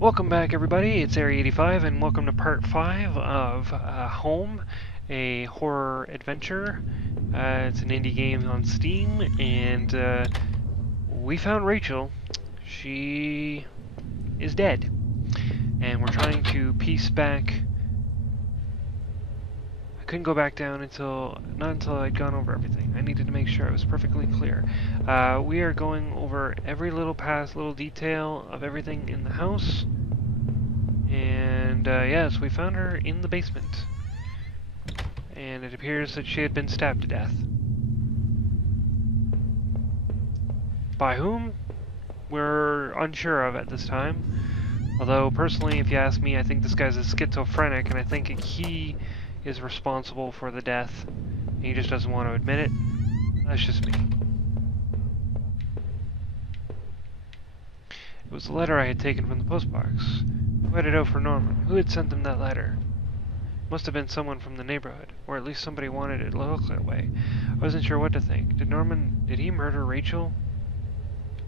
Welcome back, everybody. It's Area 85, and welcome to part 5 of Home, a horror adventure. It's an indie game on Steam, and we found Rachel. She is dead, and we're trying to piece back. I couldn't go back down not until I'd gone over everything. I needed to make sure it was perfectly clear. We are going over every little little detail of everything in the house. And yes, we found her in the basement. And it appears that she had been stabbed to death. By whom? We're unsure of at this time. Although, personally, if you ask me, I think this guy's a schizophrenic, and I think he is responsible for the death. And he just doesn't want to admit it. That's just me. It was the letter I had taken from the postbox. Who had it out for Norman? Who had sent them that letter? Must have been someone from the neighborhood, or at least somebody wanted it to look that way. I wasn't sure what to think. Did he murder Rachel?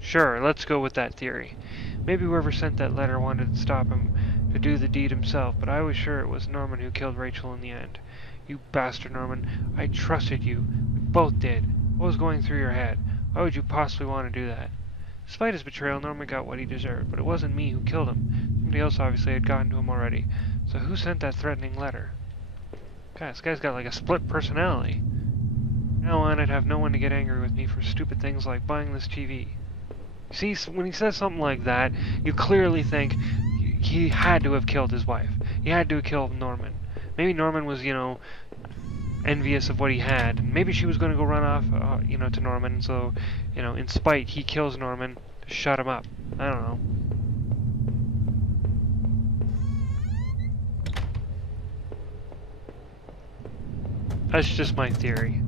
Sure, let's go with that theory. Maybe whoever sent that letter wanted to stop him to do the deed himself, but I was sure it was Norman who killed Rachel in the end. You bastard, Norman. I trusted you. We both did. What was going through your head? Why would you possibly want to do that? Despite his betrayal, Norman got what he deserved, but it wasn't me who killed him. Somebody else obviously had gotten to him already. So who sent that threatening letter? God, this guy's got like a split personality. From now on, I'd have no one to get angry with me for stupid things like buying this TV. See, when he says something like that, you clearly think he had to have killed his wife. He had to have killed Norman. Maybe Norman was, envious of what he had. And maybe she was going to go run off, to Norman. So, in spite, he kills Norman to shut him up. I don't know. That's just my theory.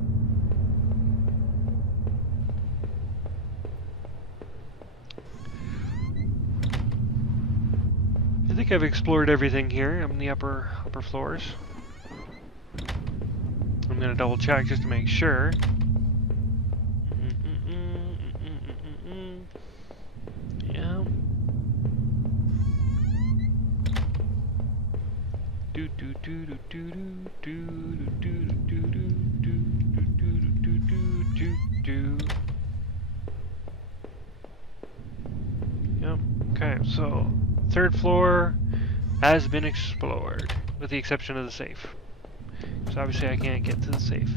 I think I've explored everything here. I'm in the upper floors. I'm gonna double check just to make sure. Yeah. Do do do do do do do do do do do. Yep. Okay, so third floor has been explored, with the exception of the safe. So obviously I can't get to the safe.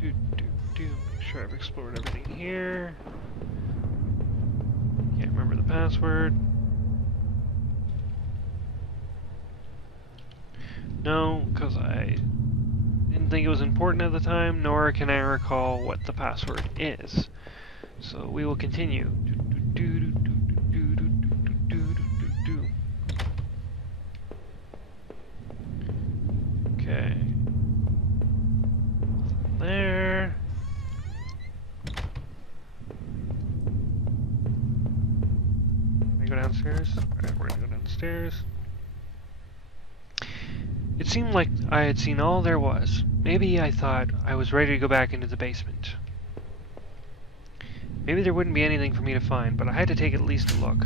Make sure I've explored everything here. Can't remember the password. No, because I didn't think it was important at the time, nor can I recall what the password is. So we will continue. Okay. There. Can I go downstairs? Alright, we're gonna go downstairs. It seemed like I had seen all there was. Maybe I thought I was ready to go back into the basement. Maybe there wouldn't be anything for me to find, but I had to take at least a look.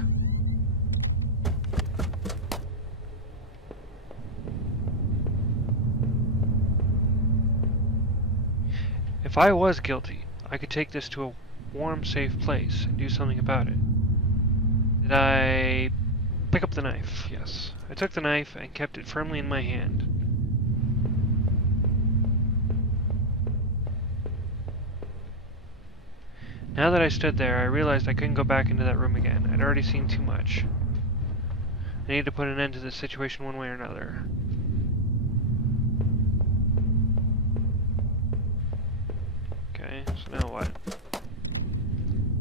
If I was guilty, I could take this to a warm, safe place and do something about it. Did I pick up the knife? Yes. I took the knife and kept it firmly in my hand. Now that I stood there, I realized I couldn't go back into that room again. I'd already seen too much. I needed to put an end to this situation one way or another. Okay, so now what?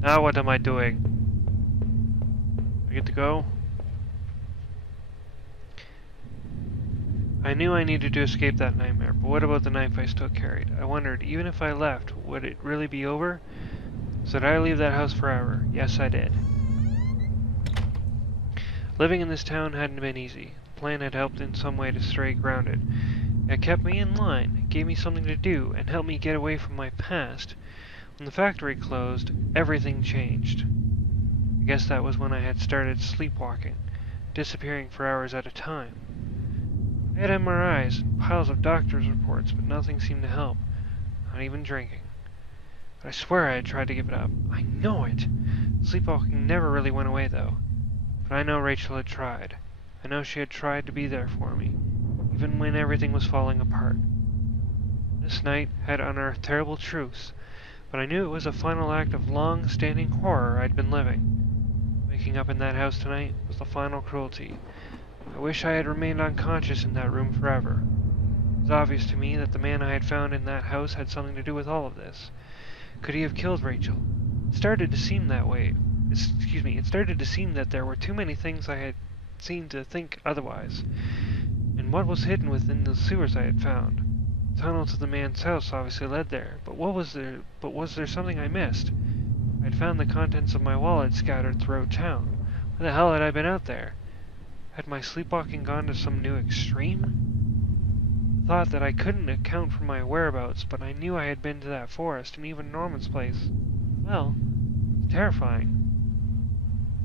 Now what am I doing? I get to go? I knew I needed to escape that nightmare, but what about the knife I still carried? I wondered, even if I left, would it really be over? So did I leave that house forever? Yes, I did. Living in this town hadn't been easy. The plan had helped in some way to stay grounded. It kept me in line, gave me something to do, and helped me get away from my past. When the factory closed, everything changed. I guess that was when I had started sleepwalking, disappearing for hours at a time. I had MRIs and piles of doctor's reports, but nothing seemed to help, not even drinking. But I swear I had tried to give it up. I know it! Sleepwalking never really went away, though. But I know Rachel had tried. I know she had tried to be there for me, even when everything was falling apart. This night had unearthed terrible truths, but I knew it was a final act of long-standing horror I'd been living. Waking up in that house tonight was the final cruelty. I wish I had remained unconscious in that room forever. It was obvious to me that the man I had found in that house had something to do with all of this. Could he have killed Rachel? It started to seem that way. It started to seem that there were too many things I had seen to think otherwise. And what was hidden within the sewers I had found? The tunnel to the man's house obviously led there, but was there something I missed? I had found the contents of my wallet scattered throughout town. Why the hell had I been out there? Had my sleepwalking gone to some new extreme? The thought that I couldn't account for my whereabouts, but I knew I had been to that forest and even Norman's place. Well, terrifying.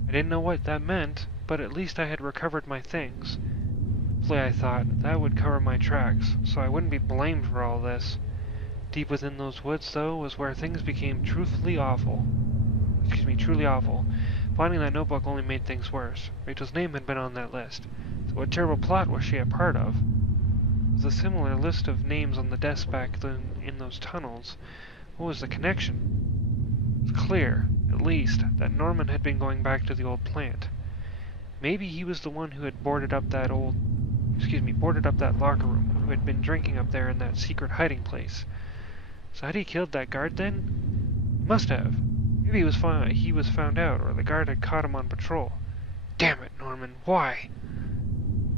I didn't know what that meant, but at least I had recovered my things. Hopefully, I thought, that would cover my tracks, so I wouldn't be blamed for all this. Deep within those woods, though, was where things became truly awful. Finding that notebook only made things worse. Rachel's name had been on that list. So what terrible plot was she a part of? With a similar list of names on the desk back then in those tunnels, what was the connection? It was clear, at least, that Norman had been going back to the old plant. Maybe he was the one who had boarded up that locker room, who had been drinking up there in that secret hiding place. So had he killed that guard then? He must have. Maybe he was found out, or the guard had caught him on patrol. Damn it, Norman, why?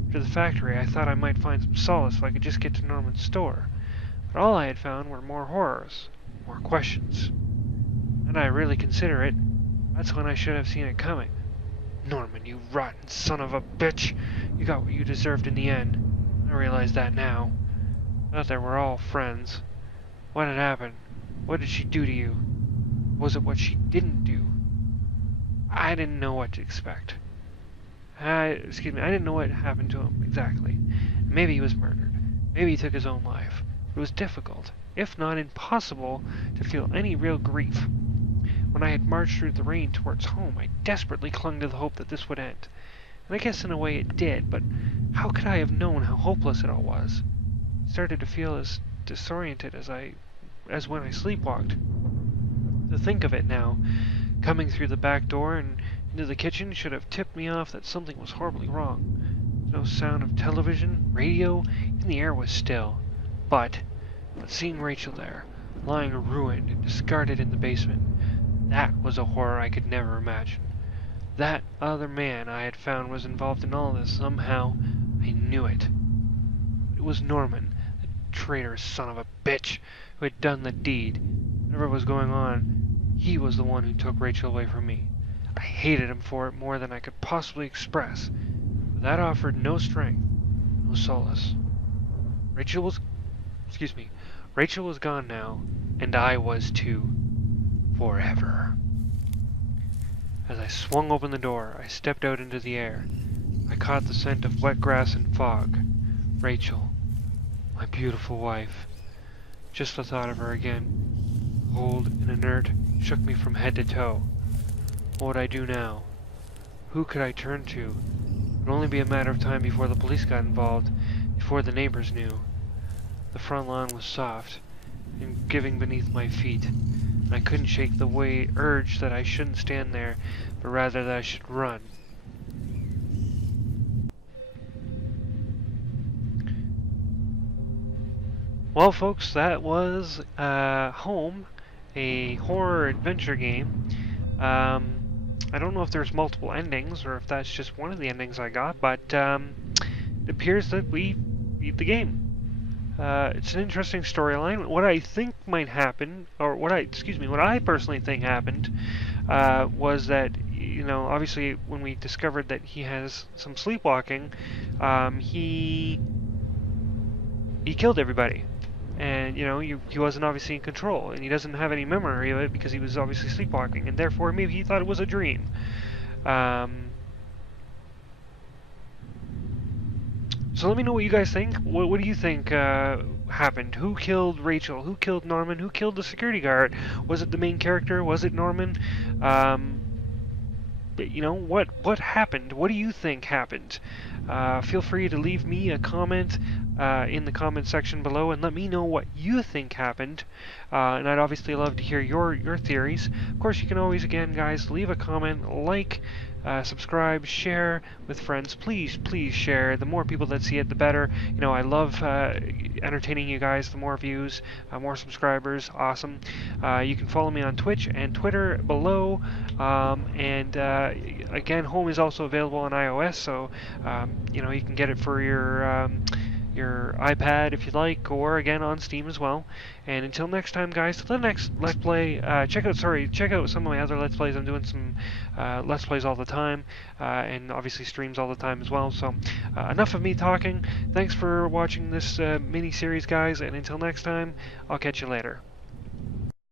After the factory, I thought I might find some solace if I could just get to Norman's store. But all I had found were more horrors, more questions. And I really consider it, that's when I should have seen it coming. Norman, you rotten son of a bitch! You got what you deserved in the end. I realize that now. I thought they were all friends. What had happened? What did she do to you? Was it what she didn't do? I didn't know what to expect. I didn't know what happened to him, exactly. Maybe he was murdered. Maybe he took his own life. It was difficult, if not impossible, to feel any real grief. When I had marched through the rain towards home, I desperately clung to the hope that this would end. And I guess in a way it did, but how could I have known how hopeless it all was? I started to feel as disoriented as when I sleepwalked. To think of it now, coming through the back door and into the kitchen should have tipped me off that something was horribly wrong. No sound of television, radio, even the air was still. But seeing Rachel there, lying ruined and discarded in the basement, that was a horror I could never imagine. That other man I had found was involved in all this somehow. I knew it. It was Norman, the traitorous son of a bitch, who had done the deed. Whatever was going on, he was the one who took Rachel away from me. I hated him for it more than I could possibly express, but that offered no strength, no solace. Rachel was gone now, and I was too. Forever. As I swung open the door, I stepped out into the air. I caught the scent of wet grass and fog. Rachel, my beautiful wife. Just the thought of her again, cold and inert, shook me from head to toe. What would I do now? Who could I turn to? It would only be a matter of time before the police got involved, before the neighbors knew. The front lawn was soft and giving beneath my feet, and I couldn't shake the urge that I shouldn't stand there, but rather that I should run. Well, folks, that was Home, a horror adventure game. I don't know if there's multiple endings or if that's just one of the endings I got, but it appears that we beat the game. It's an interesting storyline. What I think might happen, or what I personally think happened, was that, obviously when we discovered that he has some sleepwalking, he killed everybody. And, he wasn't obviously in control, and he doesn't have any memory of it because he was obviously sleepwalking, and therefore maybe he thought it was a dream. Um, so let me know what you guys think. What do you think happened? Who killed Rachel? Who killed Norman? Who killed the security guard? Was it the main character? Was it Norman? Um, you know, what happened? What do you think happened? Feel free to leave me a comment in the comment section below and let me know what you think happened. And I'd obviously love to hear your theories. Of course, you can always, again, guys, leave a comment, like, subscribe, share with friends. Please, please share. The more people that see it, the better. You know, I love entertaining you guys. The more views, more subscribers, awesome. You can follow me on Twitch and Twitter below. Again, Home is also available on iOS, so you know, you can get it for your iPad if you'd like, or again on Steam as well. And until next time, guys, till the next Let's Play, check out some of my other Let's Plays. I'm doing some Let's Plays all the time, and obviously streams all the time as well. So enough of me talking. Thanks for watching this mini-series, guys, and until next time, I'll catch you later.